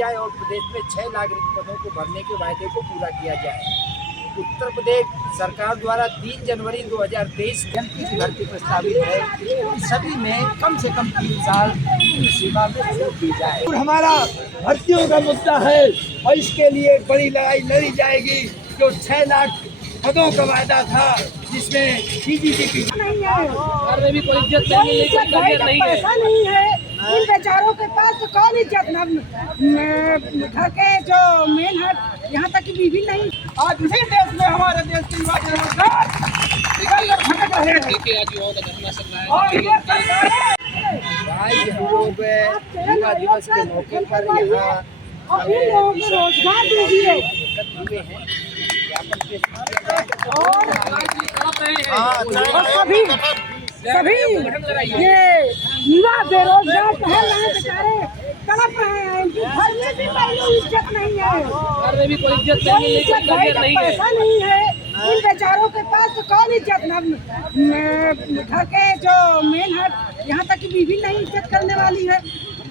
जाए और प्रदेश में 6 लाख रिक्त पदों को भरने के वायदे को पूरा किया जाए। उत्तर प्रदेश सरकार द्वारा 3 जनवरी 2023 की भर्ती प्रस्तावित है। सभी में कम से कम 3 साल की सीमा में छूट दी जाए। और हमारा भर्तियों का मुद्दा है और इसके लिए बड़ी लड़ाई लड़ी जाएगी। जो 6 लाख पदों का वायदा था जिसमें सीजीपी नहीं है, भी कोई इज्जत नहीं है, पैसा नहीं है इन बेचारों के पास, तो कौन इज्जत घर के जो मेन है यहाँ तक की बीवी नहीं। आज इसी देश में हमारे देश के युवा युवा दिवस के मौके पर यहाँ लोगों को रोजगार दीजिए। सभी ये युवा बेरोजगार टहल रहे हैं, बेचारे तड़प रहे हैं। इनकी घर में भी पहले इज्जत नहीं है, भी कोई इज्जत नहीं है, पैसा नहीं है इन बेचारों के पास, तो कौन इज्जत घर के जो मेन है यहाँ तक की बीवी नहीं इज्जत करने वाली है।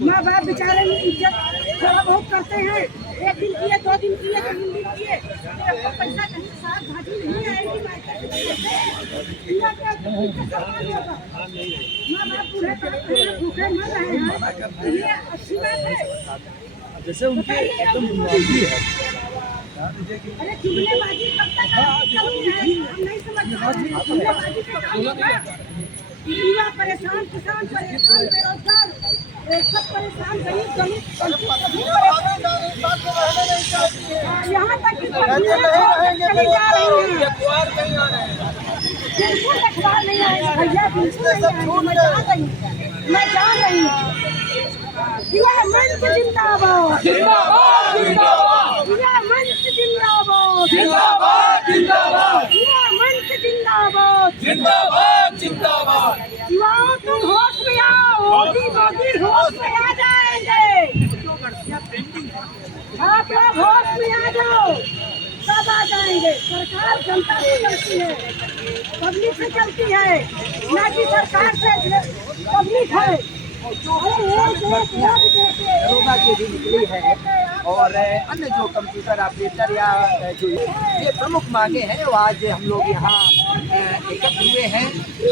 माँ बाप बेचारे इज्जत थोड़ा बहुत करते हैं, 1 दिन किए 2 दिन किए 3 दिन किए, पैसा कहीं साथ भाजी नहीं आएगी। माँ बाप पूरे भूखे मर रहे हैं, ये अच्छी बात है। जैसे उनके एकदम बुनियादी है। अरे जुमलेबाजी कब तक है, हम नहीं समझते। जुमलेबाजी पे काम होगा। युवा परेशान, किसान परेशान, बेरोजगार सब परेशान, गरीब यहाँ तक बिल्कुल अखबार नहीं आएगा भैया, बिल्कुल मैं जान रही हूँ। युवा मंच जिंदाबाद, युवा मंच जिंदाबाद, युवा मंच जिंदाबाद। युवाओं तुम होश में आओ, मोदी होश में आ जाएंगे। आप लोग होश में आ जाओ, सब आ जाएंगे। सरकार जनता से चलती है, पब्लिक से चलती है, ना कि सरकार से पब्लिक है। दरोगा की भी निकली है और अन्य जो कंप्यूटर ऑपरेटर या जो ये प्रमुख मांगे हैं वो आज हम लोग यहाँ एकत्र हुए हैं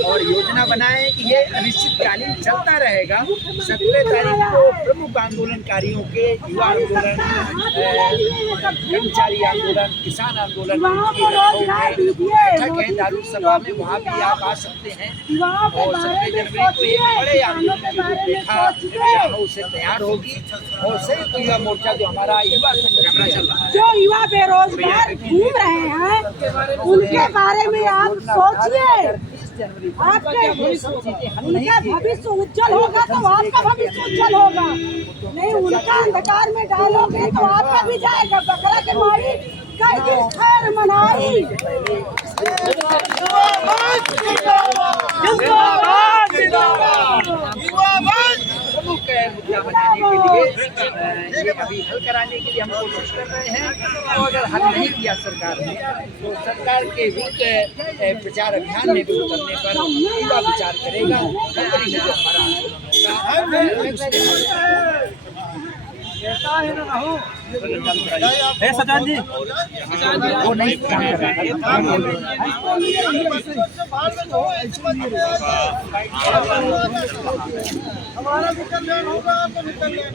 और योजना बनाए कि ये अनिश्चितकालीन चलता रहेगा। 17 तारीख को प्रमुख आंदोलनकारियों के युवा आंदोलन, कर्मचारी आंदोलन, किसान आंदोलन की बैठक है दारू सभा में, वहाँ भी आप आ सकते हैं। और 17 जनवरी को एक बड़े आंदोलन की रूपरेखा उससे तैयार होगी और संयुक्त युवा मोर्चा जो हमारा युवा संगठन चल रहा है, जो युवा बेरोजगार घूम रहे हैं उनके बारे में आप सोचिए। आपके उनका भविष्य उज्जवल होगा तो आपका भविष्य उज्जवल होगा, नहीं उनका अंधकार में डालोगे तो आपका भी जाएगा। बकरा के मारी का खैर मनाई। मुद्दा बनाने के लिए अभी हल कराने के लिए हम कोशिश कर रहे हैं और अगर हल नहीं किया सरकार ने तो सरकार के विरुद्ध प्रचार अभियान में भी उतरने पर युवा विचार करेगा। फरवरी में जो है सजान जी वो नहीं काम कर रहा हमारा भी कल्याण होगा, आपका भी कल्याण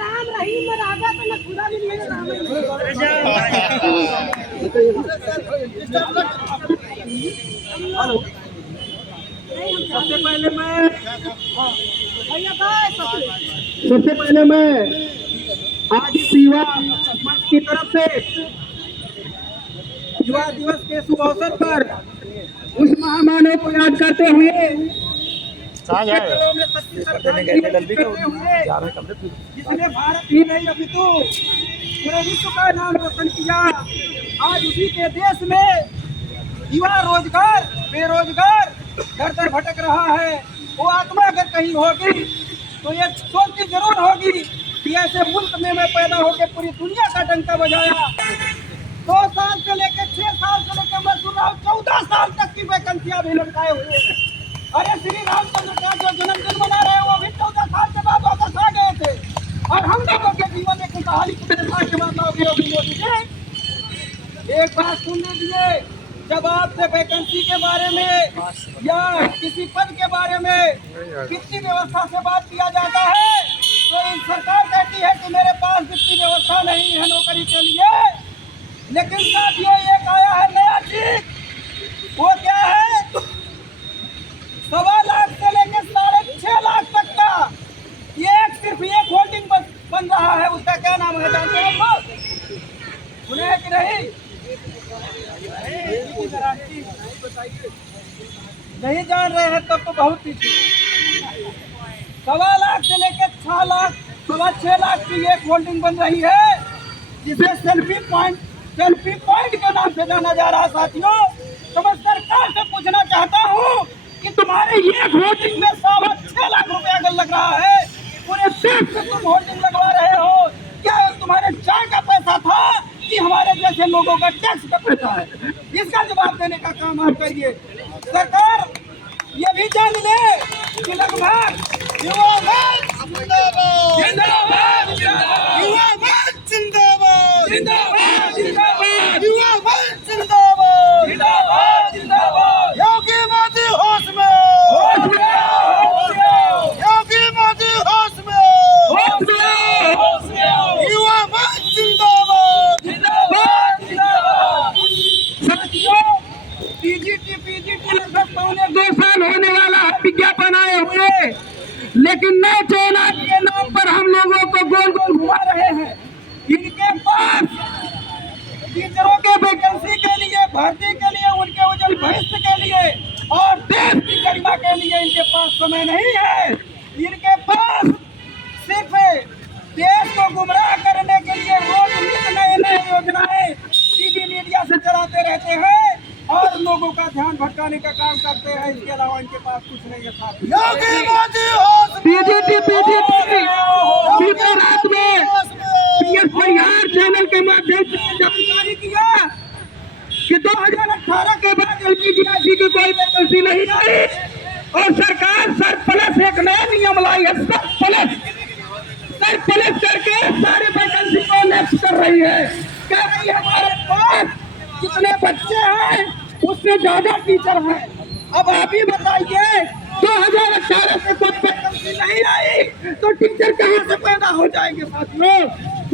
राम रहीम राजा तो न खुदा भी नहीं राम सबसे पहले मैं आज इस युवा मंच की तरफ से युवा दिवस के शुभ अवसर पर उस महामानव को याद करते हुए जिसने भारत ही नहीं अपितु पूरे विश्व का नाम रोशन किया। आज उसी के देश में युवा रोजगार बेरोजगार दर दर भटक रहा है। वो आत्मा अगर कहीं होगी तो ये सोचती जरूर होगी कि ऐसे मुल्क में मैं पैदा होकर पूरी दुनिया का डंका बजाया। 2 साल से लेकर 6 साल से लेकर मैं सुन रहा हूँ 14 साल तक की वैकेंसियां भी लटकाए हुए हैं। अरे श्री रामचंद्र का जो जन्मदिन मना रहे हैं वो भी 14 साल के बाद वापस आ गए थे, और हम लोगों के जीवन में खुशहाली कितने साल के बाद लाओगे मोदी जी? एक बात सुन लीजिए, जब आपसे वैकेंसी के बारे में या किसी पद के बारे में वित्तीय व्यवस्था से बात किया जाता है तो सरकार कहती है कि मेरे पास वित्तीय व्यवस्था नहीं है नौकरी के लिए। लेकिन साथियों एक आया है नया चीज, वो क्या है? 1.25 लाख से लेकर 6.5 लाख तक का ये सिर्फ एक होल्डिंग बन रहा है। उसका क्या नाम है जानते हैं आप? सुने हैं कि नहीं? नहीं जान रहे हैं तब तो बहुत पीछे। 1.25 लाख से लेकर 6 लाख 6.5 लाख की एक होल्डिंग बन रही है, जिसे सेल्फी पॉइंट के नाम से जाना जा रहा है। साथियों, तो मैं सरकार से पूछना चाहता हूँ कि तुम्हारे ये होल्डिंग में 6.25 लाख रुपया अगर लग रहा है, पूरे देश में तुम होल्डिंग लगवा रहे हो, क्या तुम्हारे चाय का पैसा था कि हमारे जैसे लोगों का टैक्स का पैसा है? इसका जवाब देने का काम आप करिए। सरकार ये भी जान ले कि लगभग युवा मंच जिंदाबाद, युवा मंच जिंदाबाद, युवा मंच जिंदाबाद, योगी मोदी होश में, योगी मोदी होश में, युवा मंच जिंदाबाद। साथियों, पीजीटी लगभग 2 साल होने वाला विज्ञापन आए हुए, लेकिन नए चुनाव के नाम पर हम लोगों को गोल गोल घुमा रहे हैं। इनके पास टीचरों के वैकेंसी के लिए, भर्ती के लिए, उनके उज्जवल भविष्य के लिए और देश की गरिमा के लिए इनके पास समय नहीं है। इनके पास सिर्फ देश को गुमराह करने के लिए रोज नए योजनाएं टीवी मीडिया से चलाते रहते हैं और लोगों का ध्यान भटकाने का काम करते हैं। इसके अलावा इनके पास कुछ नहीं है। साथी रात में पीएस परिहार चैनल के माध्यम से जानकारी किया कि 2018 के बाद एलपीजी की कोई वैकेंसी नहीं आई और सरकार सरप्लस एक नया नियम लाई है। सरप्लस करके सारी वैकेंसी को नेक्स्ट कर रही है। कह रही है हमारे पास कितने बच्चे हैं उससे ज्यादा टीचर हैं। अब आप ही बताइए, 2018 से कोई वैकेंसी नहीं आई तो टीचर कहाँ से पैदा हो जाएंगे? साथियों,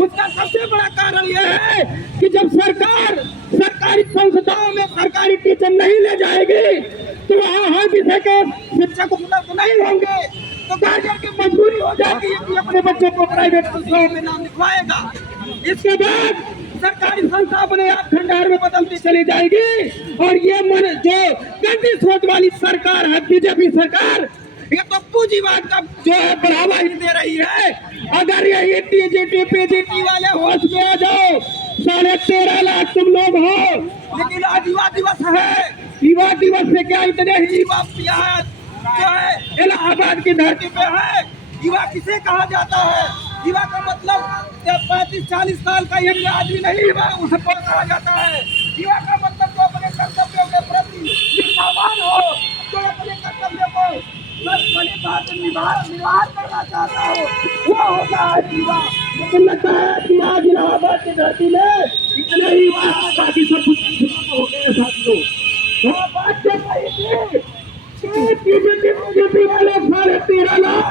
उसका सबसे बड़ा कारण यह है कि जब सरकार सरकारी संस्थाओं में सरकारी टीचर नहीं ले जाएगी तो वहाँ हर विषय के शिक्षक उपलब्ध नहीं होंगे, तो गार्जियन की मजबूरी हो जाती है कि अपने बच्चों को प्राइवेट संस्थाओं में नाम लिखवाएगा। इसके बाद सरकारी संस्था अपने आप खंडार में बदलती चली जाएगी और ये जो गंदी सोच वाली सरकार है बीजेपी सरकार, ये तो पूंजीवाद का जो है बढ़ावा ही दे रही है। अगर ये टीजीटी पीजीटी वाले होश में आ जाओ, 13.5 लाख तुम लोग हो, लेकिन आज युवा दिवस है। युवा दिवस से क्या इतने ही युवा यहाँ जो है इलाहाबाद की धरती पे है? युवा किसे कहा जाता है? युवा का मतलब 35-40 साल का यंग आदमी नहीं युवा उसको कहा जाता है। युवा का मतलब जो अपने कर्तव्यों के प्रति निष्ठावान हो, जो अपने कर्तव्यों को निवार करना चाहता हो, वो होता है युवा। लेकिन लगता है कि आज इलाहाबाद की धरती में इतने ही युवा बाकी सब कुछ हो गए। साथियों, वो बात जो कही थी बीजेपी वाले 13.5 लाख,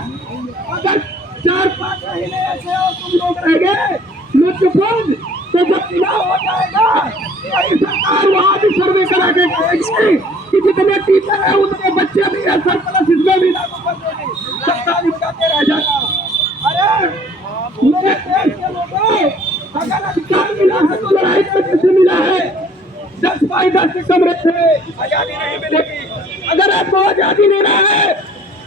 अगर 4-5 महीने ऐसे और तुम लोग रह गए लुटफुंड, तो जब चुनाव हो जाएगा यही सरकार वहाँ भी सर्वे करा के कहेगी कि जितने टीचर है उतने बच्चे भी है, सरप्लस इसमें भी लागू कर देंगे, सब साल निपटाते रह जाना। अरे मेरे देश के लोगों, अगर अधिकार मिला है तो लड़ाई करके से मिला है। 10/10 के कमरे से आजादी नहीं मिलेगी। अगर आपको आजादी लेना है,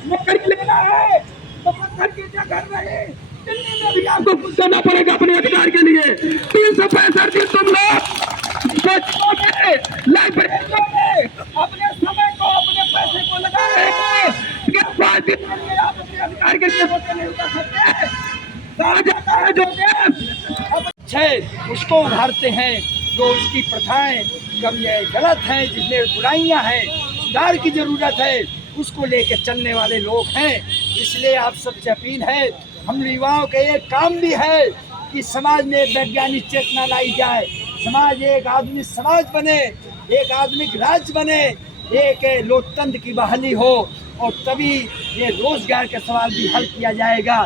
नौकरी लेना है, तो पत्थर की जगह नहीं, दिल्ली में भी आपको कुछ करना पड़ेगा अपने अधिकार के लिए। 365 दिन तुम लोग बच्चों में लाइब्रेरियों में अपने समय को अपने पैसे को लगा रहे हैं। आज भी आप अपने अधिकार के लिए वोट नहीं कर सकते। कहा जाता है जो देश अब है उसको उभारते हैं, जो उसकी प्रथाएं कम गलत हैं, जिसमें बुराइयां हैं, सुधार की जरूरत है, उसको लेकर चलने वाले लोग हैं। इसलिए आप सबसे अपील है, हम युवाओं का एक काम भी है कि समाज में वैज्ञानिक चेतना लाई जाए, समाज एक आधुनिक समाज बने, एक आधुनिक राज्य बने, एक लोकतंत्र की बहाली हो, और तभी ये रोजगार का सवाल भी हल किया जाएगा।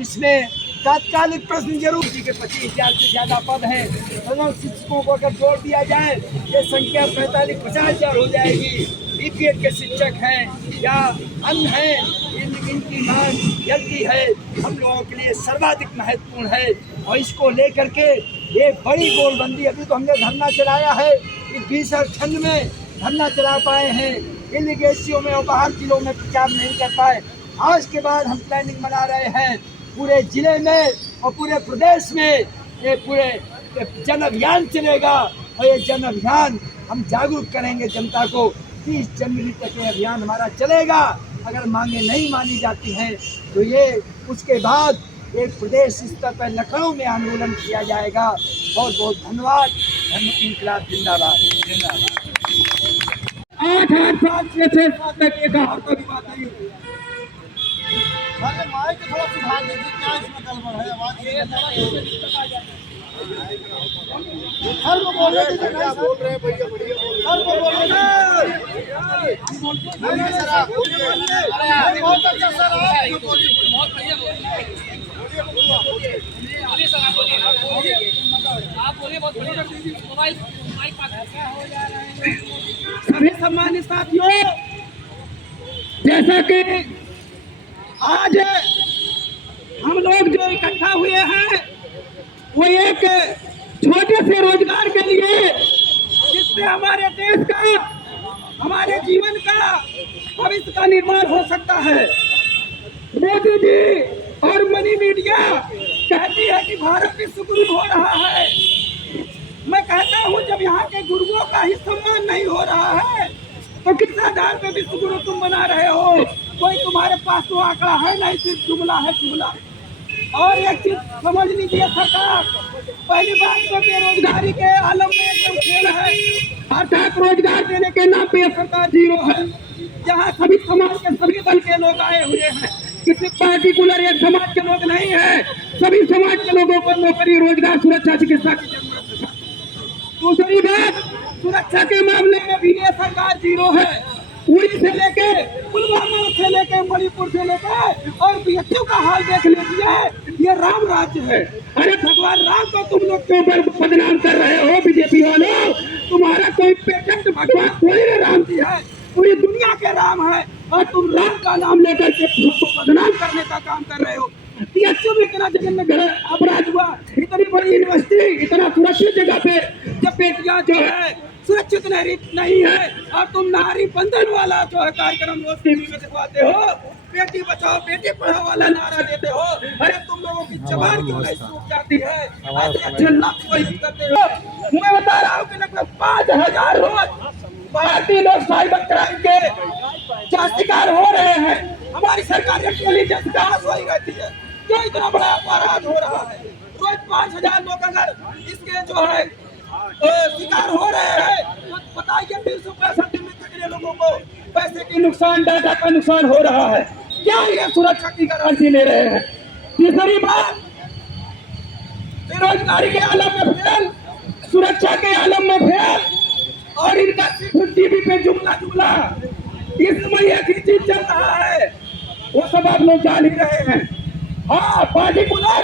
इसमें तात्कालिक प्रश्न जरूर जी के 25,000 से ज्यादा पद हैं, दोनों शिक्षकों को अगर जोड़ दिया जाए ये संख्या 45-50,000 हो जाएगी। बीपीएड के शिक्षक हैं या अन्य हैं, इनकी मांग जल्दी है, हम लोगों के लिए सर्वाधिक महत्वपूर्ण है। और इसको लेकर के ये बड़ी गोलबंदी, अभी तो हमने धरना चलाया है, इस 20 खंड में धरना चला पाए हैं, इन एजेंसियों में और बाहर जिलों में प्रचार नहीं कर पाए। आज के बाद हम प्लानिंग बना रहे हैं पूरे जिले में और पूरे प्रदेश में ये पूरे जन अभियान चलेगा, और ये जन अभियान हम जागरूक करेंगे जनता को। 30 जनवरी तक ये अभियान हमारा चलेगा। अगर मांगे नहीं मानी जाती हैं तो ये उसके बाद एक प्रदेश स्तर पर लखनऊ में आंदोलन किया जाएगा। बहुत बहुत धन्यवाद। इंकलाब जिंदाबाद जिंदाबाद। 8 साल से 6 साल तक ये कहा कभी बात नहीं हुई। अरे माइक थोड़ा सुधार दीजिए, क्या इसमें गड़बड़ है? आवाज सर को बोलने दीजिए। क्या बोल रहे हैं भैया? बढ़िया सर को बोलने दीजिए। सर आप बोलिए। बहुत अच्छा सर, आप बोलिए। बहुत बढ़िया बोलिए सर, आप बोलिए। आप बोलिए, बहुत बढ़िया। मोबाइल माइक हो जा रहा है। सभी सम्मानित साथियों, जैसा कि आज हम लोग जो इकट्ठा हुए हैं वो एक छोटे से रोजगार के लिए, जिससे हमारे देश का, हमारे जीवन का, भविष्य का निर्माण हो सकता है। मोदी जी और मनी मीडिया कहती है कि भारत विश्व गुरु हो रहा है। मैं कहता हूँ जब यहाँ के गुरुओं का ही सम्मान नहीं हो रहा है तो किस आधार पे विश्व गुरु तुम बना रहे हो? कोई तुम्हारे पास तो आंकड़ा है नहीं, सिर्फ जुमला है जुमला। और एक चीज समझ लीजिए सरकार, पहली बात तो बेरोजगारी के आलम में एकदम फेल है, अर्थात रोजगार देने के नाम पे सरकार जीरो है। यहाँ सभी समाज के सभी दल के लोग आए हुए हैं, किसी पार्टिकुलर एक समाज के लोग नहीं है, सभी समाज के लोगों को नौकरी, रोजगार, सुरक्षा, चिकित्सा की जरूरत है। दूसरी बात, सुरक्षा के मामले में भी ये सरकार जीरो है। उड़ी से लेके, पुलवामा से लेके, मणिपुर से लेके और बीएचयू का हाल देख लीजिए, ये राम राज्य है। अरे भगवान राम को तुम लोग के ऊपर बदनाम कर रहे हो बीजेपी वालों। तुम्हारा कोई पेटेंट भगवान थोड़ी ना राम जी है, पूरी दुनिया के राम है, और तुम राम का नाम लेकर के सबको बदनाम करने का काम कर रहे हो। बीएचयू में इतना जगन में अपराध हुआ, इतनी बड़ी यूनिवर्सिटी, इतना सुरक्षित जगह पे जब बेटियां जो है सुरक्षित नहीं है, और तुम नारी बंधन वाला जो है कार्यक्रम रोज टीवी में दिखवाते हो, बेटी बचाओ बेटी पढ़ाओ वाला नारा देते हो। अरे तुम लोगों की जबान क्यों नहीं सूख जाती है? अच्छे लक्ष्य को यूज करते हो। मैं बता रहा हूँ कि लगभग 5,000 रोज भारतीय लोग साइबर क्राइम के शिकार हो रहे हैं। हमारी सरकार इंटेलिजेंस कहाँ सोई रहती है? क्यों इतना बड़ा अपराध हो रहा है? रोज 5,000 लोग अगर इसके जो है शिकार हो रहे हैं तो बताइए 365 दिन में कितने लोगों को पैसे की नुकसान, डाटा का नुकसान हो रहा है? क्या ये सुरक्षा की गारंटी ले रहे हैं? तीसरी बात, बेरोजगारी के आलम में फेल, सुरक्षा के आलम में फेल, और इनका सिर्फ टीवी पे जुमला जुमला। इस समय एक ही चीज चल रहा है, वो सब आप लोग जान ही रहे हैं। हाँ, पार्टिकुलर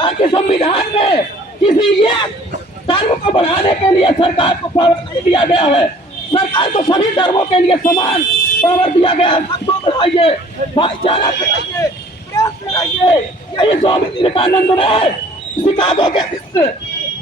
आपके संविधान में किसी एक धर्म को बढ़ाने के लिए सरकार को पावर नहीं दिया गया है। सरकार को सभी धर्मों के लिए समान पावर दिया गया है। सबको बढ़ाइए, भाईचारा से रहिए, प्रेम से रहिए। यही स्वामी विवेकानंद ने शिकागो के विश्व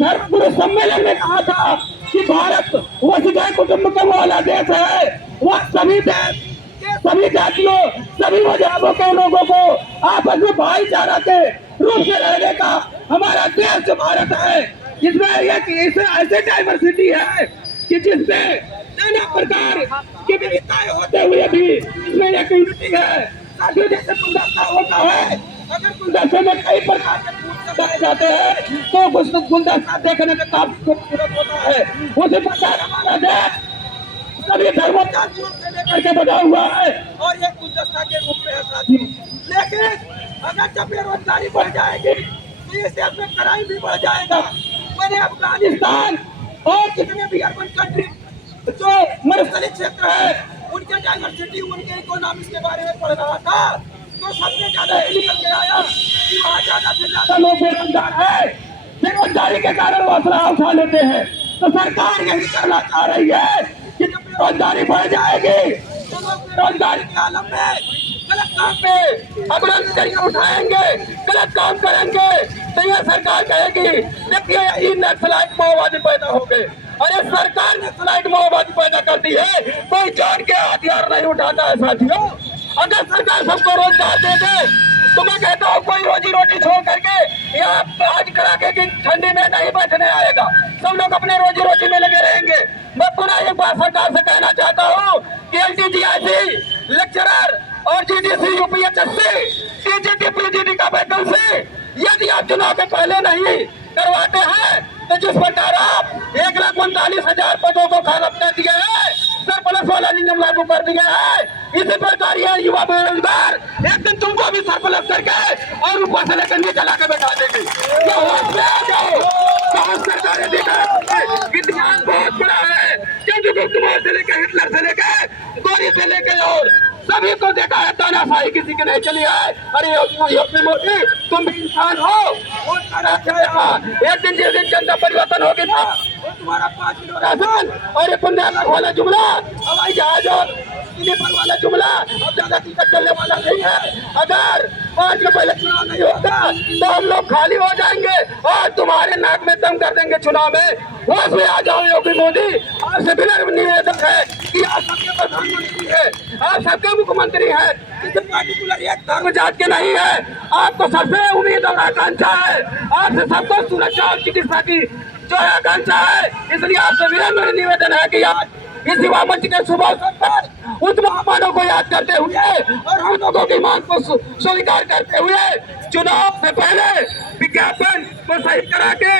धर्म गुरु सम्मेलन में कहा था कि भारत वसुधैव कुटुंबकम वाला देश है। वह सभी देश के सभी जातियों, सभी मजहबों के लोगों को आपस में भाईचारा के रूप से रहने का हमारा देश जो भारत है, इसमें एक ऐसे डाइवर्सिटी है कि जिसमें नाना प्रकार की विविधताएं होते हुए भी इसमें एक यूनिटी है। लाठी जैसे गुलदस्ता होता है, अगर गुलदस्ते में कई प्रकार के फूल लगाए जाते हैं तो कुछ गुलदस्ता देखने में काफी खूबसूरत होता है। उसी प्रकार हमारा देश सभी धर्मों जातियों से लेकर के बना हुआ है और ये गुलदस्ता के रूप में है साथियों। लेकिन अगर जब बेरोजगारी बढ़ जाएगी तो इस देश में क्राइम भी बढ़ जाएगा। मैंने अफगानिस्तान और जितने भी अर्बन कंट्री जो मरुस्थलीय क्षेत्र है उनके डाइवर्सिटी, उनके इकोनॉमिक्स के बारे में पढ़ रहा था तो सबसे ज्यादा यही निकल के आया कि वहाँ ज्यादा से ज्यादा लोग बेरोजगार है। बेरोजगारी के कारण वो असला उठा लेते हैं। तो सरकार यही करना चाह रही है कि जब बेरोजगारी बढ़ जाएगी तो लोग बेरोजगारी के आलम में गलत काम पे अपना नजरिया उठाएंगे, गलत काम करेंगे तो यह सरकार कहेगी देखिए यही नक्सलाइट माओवादी पैदा हो गए। अरे सरकार नक्सलाइट माओवादी पैदा करती है, कोई जान के हथियार नहीं उठाता है साथियों। अगर सरकार सबको रोजगार दे दे तो मैं कहता हूँ कोई रोजी रोटी छोड़ करके यहाँ आज करा के कि ठंडी में नहीं बैठने आएगा, सब लोग अपने रोजी रोटी में लगे रहेंगे। मैं पुनः एक बार सरकार से कहना चाहता हूँ कि LTGIC लेक्चरर और GDC UPHSC TGT PGD का वैकेंसी यदि आप चुनाव के पहले नहीं करवाते हैं तो जिस प्रकार आप 1,39,000 पदों को खारिज कर दिए हैं, सरप्लस वाला नियम लागू कर दिया है, इसी प्रकार ये युवा बेरोजगार एक दिन तुमको भी सरप्लस करके और ऊपर से लेकर नीचे ला के बैठा देगी। सरकारें देखा इतिहास बहुत बड़ा है, चंद्रगुप्त मौर्य से लेकर हिटलर से लेकर गौरी से लेकर और सभी को देखा है तानाशाही किसी की नहीं चली है। अरे योगी मोदी तुम भी इंसान हो, एक दिन जिस दिन जनता परिवर्तन होगी ना तुम्हारा 5 किलो राशन और ये 15 लाख वाला जुमला हवाई जहाज और पर वाला जुमला अब ज्यादा टिकट चलने वाला नहीं है। अगर 5 के पहले चुनाव नहीं होगा तो हम लोग खाली हो जाएंगे और तुम्हारे नाक में दम कर देंगे चुनाव में। होश में आ जाओ योगी मोदी, आपसे विनम्र निवेदन है कि आप सबके प्रधानमंत्री है, आप सबके मुख्यमंत्री है, किसी पार्टिकुलर एक धर्म जात के नहीं है। आपको सबसे उम्मीद और आकांक्षा है, आपसे सबको सुरक्षा और चिकित्सा की जो है आकांक्षा है। इसलिए आपसे विनम्र निवेदन है कि आज इस युवा मंच के शुभ अवसर पर उस महामानव को याद करते हुए और हम लोगों की मांग को स्वीकार करते हुए चुनाव से पहले विज्ञापन को सही करा के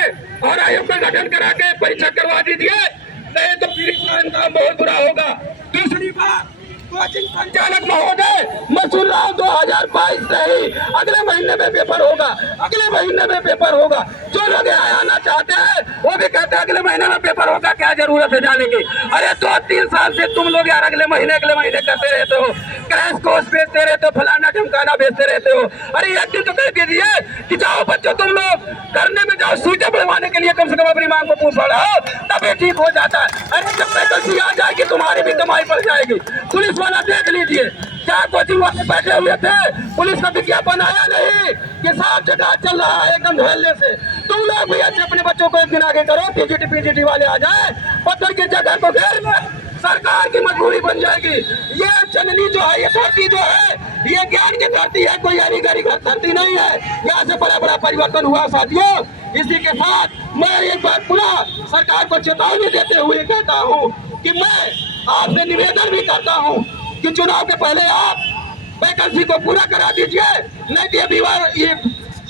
और आयोग का गठन करा के परीक्षा करवा दीजिए, नहीं तो फिर इसका अंजाम बहुत बुरा होगा। दूसरी बात, कोचिंग संचालक महोदय मसूर राव 2022 से ही अगले महीने में पेपर होगा, अगले महीने में पेपर होगा। जो लोग यहाँ आना चाहते हैं वो भी कहते हैं अगले महीने में पेपर होगा, क्या जरूरत है जाने की। अरे 2-3 साल से तुम लोग यार अगले महीने करते रहते हो, क्रैश कोर्स बेचते रहते हो, फलाना ढमकाना बेचते रहते हो। अरे एक दिन तो कह दीजिए कि जाओ बच्चों तुम लोग करने में जाओ, सीटें बढ़वाने के लिए कम से कम अपनी मांग को पूछ बढ़ाओ, तभी ठीक हो जाता है। अरे जब वैकेंसी आ जाएगी तुम्हारी भी कमाई बढ़ जाएगी। पुलिस वाला देख लीजिए क्या कोचिंग वाले बैठे हुए थे, पुलिस का विज्ञापन आया नहीं कि साफ जगह चल रहा है एकदम ढेलने से। तुम लोग भी अच्छे अपने बच्चों को एक दिन आगे करो, TGT PGT वाले आ जाए, पत्थर की जगह को घेर में सरकार की मजबूरी बन जाएगी। ये जननी जो है, ये धरती जो है, ये ज्ञान की धरती है, कोई हरी गरी धरती नहीं है। यहाँ से बड़ा बड़ा परिवर्तन हुआ साथियों। इसी के साथ मैं एक बार पुनः सरकार को चेतावनी देते हुए कहता हूँ कि मैं आपसे निवेदन भी करता हूँ कि चुनाव के पहले आप वैकेंसी को पूरा करा दीजिए, नहीं तो ये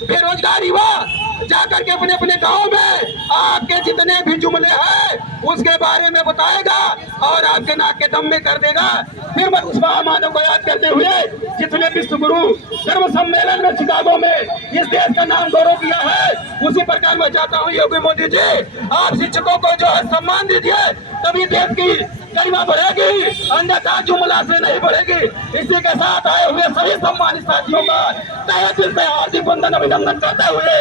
बेरोजगार युवा जाकर के अपने अपने गांव में आपके जितने भी जुमले हैं उसके बारे में बताएगा और आपके नाक के दम में कर देगा। फिर मैं उस महामानव को याद करते हुए जितने विश्व गुरु धर्म सम्मेलन में शिकागो में इस देश का नाम गौरव किया है, उसी प्रकार मैं चाहता हूँ योगी मोदी जी आप शिक्षकों को जो है सम्मान दीजिए, तभी देश की गरिमा बढ़ेगी, अन्यथा जुमला से नहीं बढ़ेगी। इसी के साथ आए हुए सभी सम्मानित साथियों का तहे दिल से हार्दिक वंदन अभिनंदन करते हुए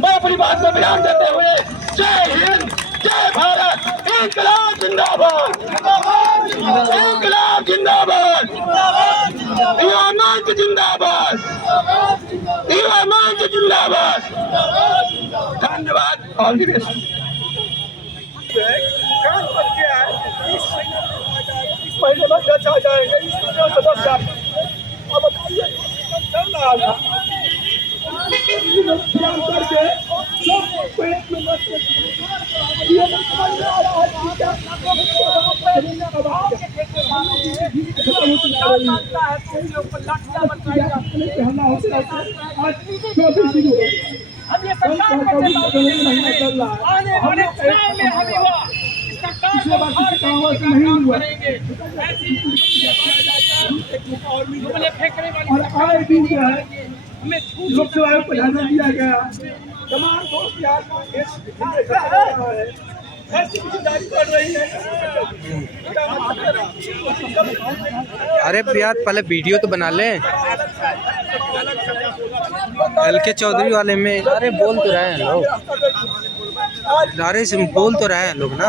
मैं अपनी बात को विराम देते हुए जय हिंद, जय भारत, इंकलाब जिंदाबाद, इंकलाब जिंदाबाद, युवा मंच जिंदाबाद, युवा मंच जिंदाबाद। धन्यवाद। All the best. इस महीने में जज आ जाएंगे, इस सदस्य अब बताइए चल रहा था। काम करके सबको पेट में मत ये समझ में आ रहा है कि क्या अब ये सरकार आने वाले समय में हम युवा सरकार को हर काम करेंगे। ऐसी फेंकने वाली आए दिन जो है हमें लोकसभा में पढ़ाना दिया गया तमाम दोस्त यार ऐसी जिम्मेदारी पड़ रही है। अरे यार पहले वीडियो तो बना ले। LK चौधरी वाले में अरे बोल तो रहे हैं लोग, अरे बोल तो रहे हैं लोग ना,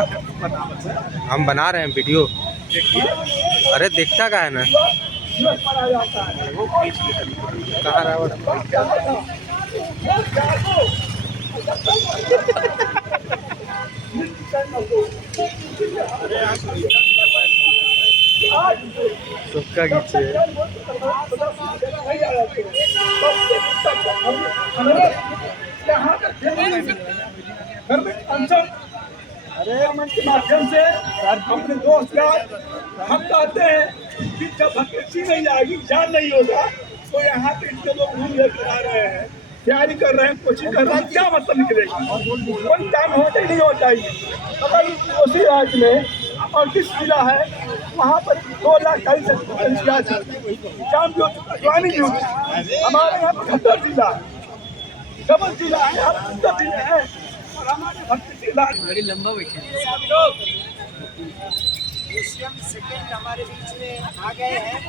हम बना रहे हैं वीडियो। अरे देखता का है ना कहाँ रहा सबका खींचे अरे मन के माध्यम से अपने दोस्त यार हम चाहते हैं कि जब वैकेंसी नहीं आएगी, एग्जाम नहीं होगा तो यहाँ पे इतने लोग घूम लेकर आ रहे हैं, तैयारी कर रहे हैं, कोचिंग कर रहे हैं, क्या मतलब निकलेगी? कोई काम होता ही नहीं होता ही। अगर उसी राज्य में और किस जिला है वहाँ पर 2,40,000 एग्जाम भी हो चुका, ज्वाइनिंग भी हो चुकी। हमारे यहाँ पर 70 जिला है, यहाँ 70 जिले हैं और हमारे भक्ति जिला बड़ी लंबा बैठे एशियम सेकेंड हमारे बीच में आ गए हैं।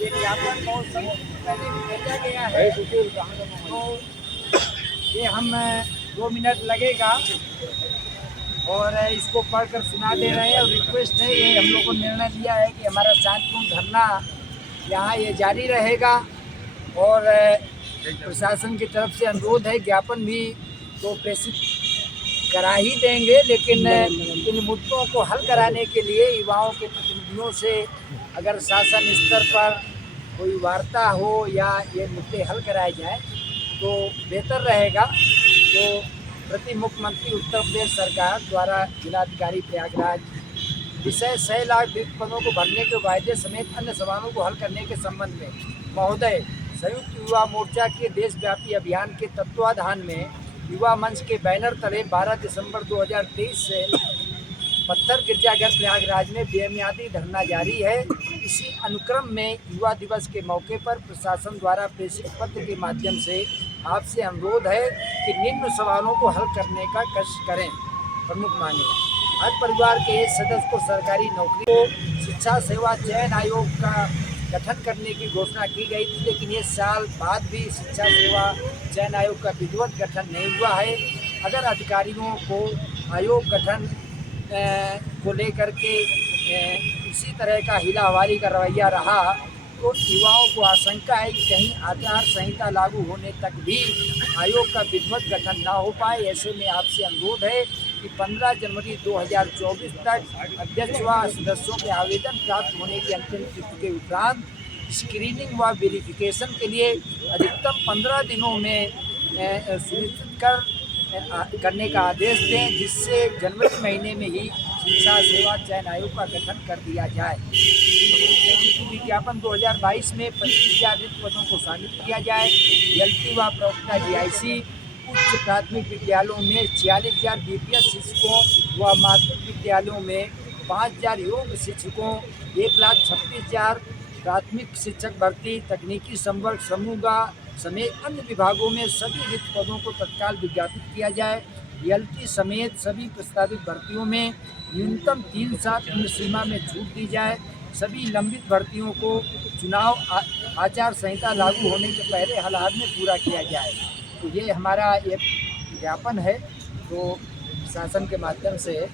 ये ज्ञापन बहुत समय पहले भी भेजा गया है, तो ये हम 2 मिनट लगेगा और इसको पढ़कर सुना दे रहे हैं। और रिक्वेस्ट है, ये हम लोग को निर्णय लिया है कि हमारा शांतिपूर्ण धरना यहाँ ये जारी रहेगा और प्रशासन की तरफ से अनुरोध है, ज्ञापन भी तो प्रेषित करा ही देंगे, लेकिन इन मुद्दों को हल कराने के लिए युवाओं के प्रतिनिधियों से अगर शासन स्तर पर कोई वार्ता हो या ये मुद्दे हल कराए जाए तो बेहतर रहेगा। तो प्रति मुख्यमंत्री उत्तर प्रदेश सरकार द्वारा जिलाधिकारी प्रयागराज विषय 6 लाख रिक्त पदों को भरने के वायदे समेत अन्य सवालों को हल करने के संबंध में महोदय संयुक्त युवा मोर्चा के देशव्यापी अभियान के तत्वाधान में युवा मंच के बैनर तले 12 दिसंबर 2023 से पत्थर गिरजाघर प्रयागराज में बेमियादी धरना जारी है। इसी अनुक्रम में युवा दिवस के मौके पर प्रशासन द्वारा प्रेषित पत्र के माध्यम से आपसे अनुरोध है कि निम्न सवालों को हल करने का कष्ट करें। प्रमुख मांगे, हर परिवार के एक सदस्य को सरकारी नौकरी को शिक्षा सेवा चयन आयोग का गठन करने की घोषणा की गई थी, लेकिन ये साल बाद भी शिक्षा सेवा चयन आयोग का विधिवत गठन नहीं हुआ है। अगर अधिकारियों को आयोग गठन को लेकर के इसी तरह का हिलाहवारी का रवैया रहा तो युवाओं को आशंका है कि कहीं आचार संहिता लागू होने तक भी आयोग का विधिवत गठन ना हो पाए। ऐसे में आपसे अनुरोध है कि 15 जनवरी 2024 तक अध्यक्ष व सदस्यों के आवेदन प्राप्त होने की अंतिम तिथि के उपरांत स्क्रीनिंग व वेरिफिकेशन के लिए अधिकतम 15 दिनों में सुनिश्चित करने का आदेश दें, जिससे जनवरी महीने में ही शिक्षा सेवा चयन आयोग का गठन कर दिया जाए। विज्ञापन 2022 में 25,000 रिक्त पदों को शामिल किया जाए। एलपी व प्रवक्ता DIC उच्च प्राथमिक विद्यालयों में 46,000 BPS शिक्षकों व माध्यमिक विद्यालयों में 5,000 योग शिक्षकों, 1,36,000 प्राथमिक शिक्षक भर्ती, तकनीकी संवर्ग समूह समेत अन्य विभागों में सभी रिक्त पदों को तत्काल विज्ञापित किया जाए। एलटी समेत सभी प्रस्तावित भर्तियों में न्यूनतम 3 साल उम्र सीमा में छूट दी जाए। सभी लंबित भर्तियों को चुनाव आचार संहिता लागू होने के पहले हालात में पूरा किया जाए। तो ये हमारा एक ज्ञापन है, तो शासन के माध्यम से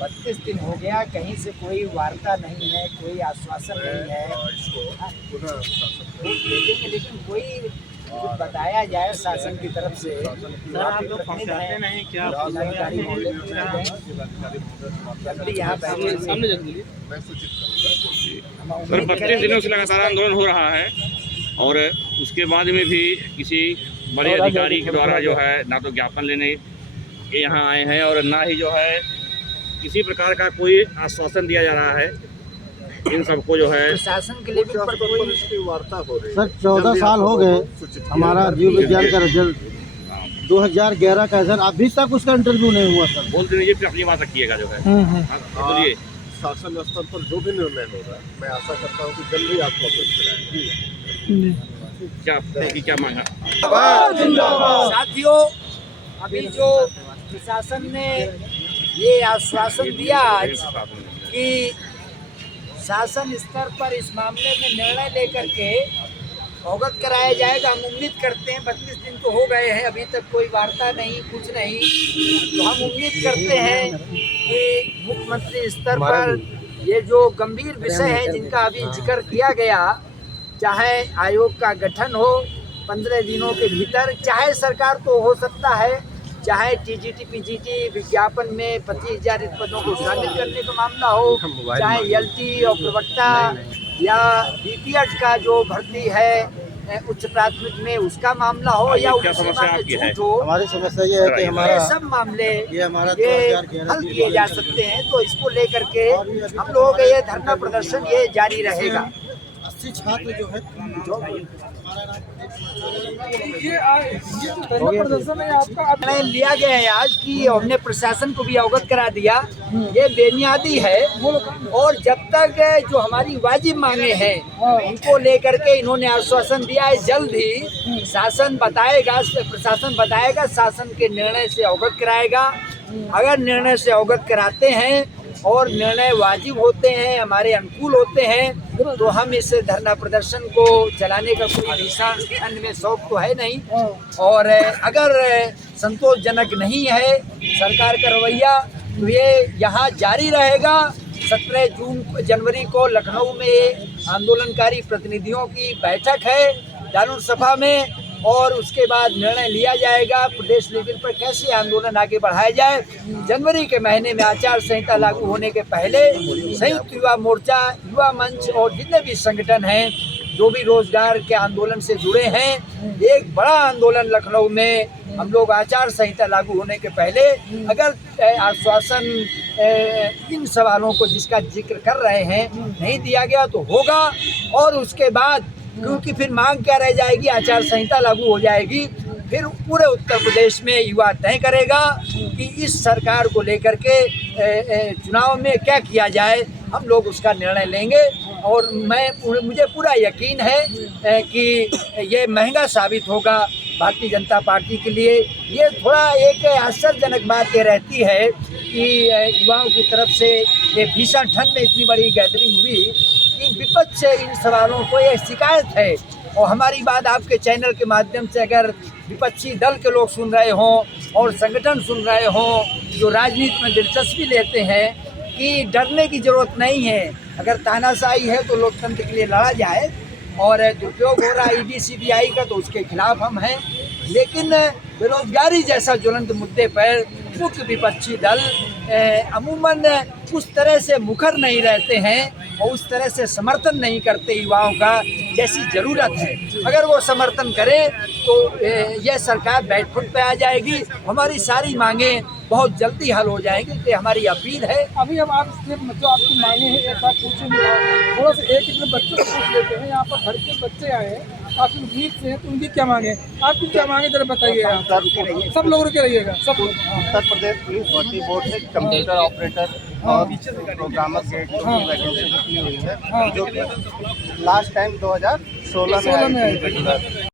बत्तीस दिन हो गया, कहीं से कोई वार्ता नहीं है, कोई आश्वासन नहीं है। लेकिन कोई कुछ बताया जाए शासन की तरफ से। सर आप लोग पहुंचाते नहीं क्या? जल्दी यहाँ बैठिए। सामने जल्दी। सर 25 दिनों से लगातार आंदोलन हो रहा है और उसके बाद में भी किसी बड़े अधिकारी के द्वारा जो है ना तो ज्ञापन लेने के यहाँ आए हैं और ना ही जो है किसी प्रकार का कोई आश्वासन दिया जा रहा है इन सबको जो है। शासन के लिए भी पर कोई सर 14 साल हो गए हमारा जीव विज्ञान का रिजल्ट 2011 का है सर, अभी तक उसका इंटरव्यू नहीं हुआ सर। बोल दीजिए फिर अपनी बात रखिएगा जो है। बोलिए। शासन स्तर पर जो भी निर्णय होगा मैं आशा करता हूँ कि जल्दी आपको अवगत कराएंगे। क्या मांगा? साथियों, अभी जो प्रशासन ने ये आश्वासन दिया आज कि शासन स्तर पर इस मामले में निर्णय लेकर के अवगत कराया जाएगा। हम उम्मीद करते हैं 32 दिन तो हो गए हैं, अभी तक कोई वार्ता नहीं, कुछ नहीं, तो हम उम्मीद करते हैं कि मुख्यमंत्री स्तर पर ये जो गंभीर विषय है जिनका अभी जिक्र किया गया, चाहे आयोग का गठन हो 15 दिनों के भीतर, चाहे सरकार तो हो सकता है, चाहे टीजीटी पीजीटी विज्ञापन में 25,000 रिक्त पदों को शामिल करने का मामला हो, चाहे एलटी और प्रवक्ता या बीपीएड का जो भर्ती है उच्च प्राथमिक में उसका मामला हो, या क्या उसी समस्या मामले आपकी है? छूट हो, हमारी समस्या ये है कि हमारा ये सब मामले ये हमारा ये 2011 हल किए जा सकते हैं। तो इसको लेकर के हम लोगों का ये धरना प्रदर्शन ये जारी रहेगा। 80 छात्र जो है निर्णय लिया गया है आज कि हमने प्रशासन को भी अवगत करा दिया, ये बेनियादी है। और जब तक जो हमारी वाजिब मांगे हैं उनको लेकर के इन्होंने आश्वासन दिया है, जल्द ही शासन बताएगा, प्रशासन बताएगा, शासन के निर्णय से अवगत कराएगा। अगर निर्णय से अवगत कराते हैं और निर्णय वाजिब होते हैं, हमारे अनुकूल होते हैं, तो हम इस धरना प्रदर्शन को चलाने का कोई भीषण ठंड में शौक तो है नहीं। और अगर संतोषजनक नहीं है सरकार का रवैया, तो ये यहाँ जारी रहेगा। 17 जनवरी को लखनऊ में आंदोलनकारी प्रतिनिधियों की बैठक है दारुल सभा में, और उसके बाद निर्णय लिया जाएगा प्रदेश लेवल पर कैसे आंदोलन आगे बढ़ाया जाए। जनवरी के महीने में आचार संहिता लागू होने के पहले संयुक्त युवा मोर्चा, युवा मंच और जितने भी संगठन हैं जो भी रोजगार के आंदोलन से जुड़े हैं, एक बड़ा आंदोलन लखनऊ में हम लोग आचार संहिता लागू होने के पहले अगर आश्वासन इन सवालों को जिसका जिक्र कर रहे हैं नहीं दिया गया तो होगा। और उसके बाद क्योंकि फिर मांग क्या रह जाएगी, आचार संहिता लागू हो जाएगी, फिर पूरे उत्तर प्रदेश में युवा तय करेगा कि इस सरकार को लेकर के चुनाव में क्या किया जाए, हम लोग उसका निर्णय लेंगे। और मुझे पूरा यकीन है कि ये महंगा साबित होगा भारतीय जनता पार्टी के लिए। ये थोड़ा एक आश्चर्यजनक बात ये रहती है कि युवाओं की तरफ से ये भीषण ठंड में इतनी बड़ी गैदरिंग हुई कि विपक्ष से इन सवालों को ये शिकायत है। और हमारी बात आपके चैनल के माध्यम से अगर विपक्षी दल के लोग सुन रहे हों और संगठन सुन रहे हों जो राजनीति में दिलचस्पी लेते हैं, कि डरने की ज़रूरत नहीं है। अगर तानाशाही है तो लोकतंत्र के लिए लड़ा जाए, और दुरुपयोग हो रहा है ईडी सीबीआई का तो उसके खिलाफ हम हैं। लेकिन बेरोजगारी जैसा ज्वलंत मुद्दे पर मुख्य विपक्षी दल अमूमन उस तरह से मुखर नहीं रहते हैं और उस तरह से समर्थन नहीं करते युवाओं का जैसी ज़रूरत है। अगर वो समर्थन करें तो यह सरकार बैकफुट पे आ जाएगी, हमारी सारी मांगें बहुत जल्दी हल हो जाएंगी। तो हमारी अपील है। अभी हम आपसे जो आपकी मांगे हैं एक बात पूछेंगे, थोड़ा सा एक इतने बच्चों को पूछ लेते हैं। यहाँ पर घर के बच्चे आए हैं, काफी उम्मीद से हैं, तो उनकी क्या मांगे, आपकी क्या मांगे जरा बताइए। आप सब लोग रुके रहिएगा। सब उत्तर प्रदेश पुलिस भर्ती बोर्ड से कंप्यूटर ऑपरेटर और प्रोग्रामर ग्रेड की वैकेंसी निकली हुई है, जो कि लास्ट टाइम 2016 में आई थी।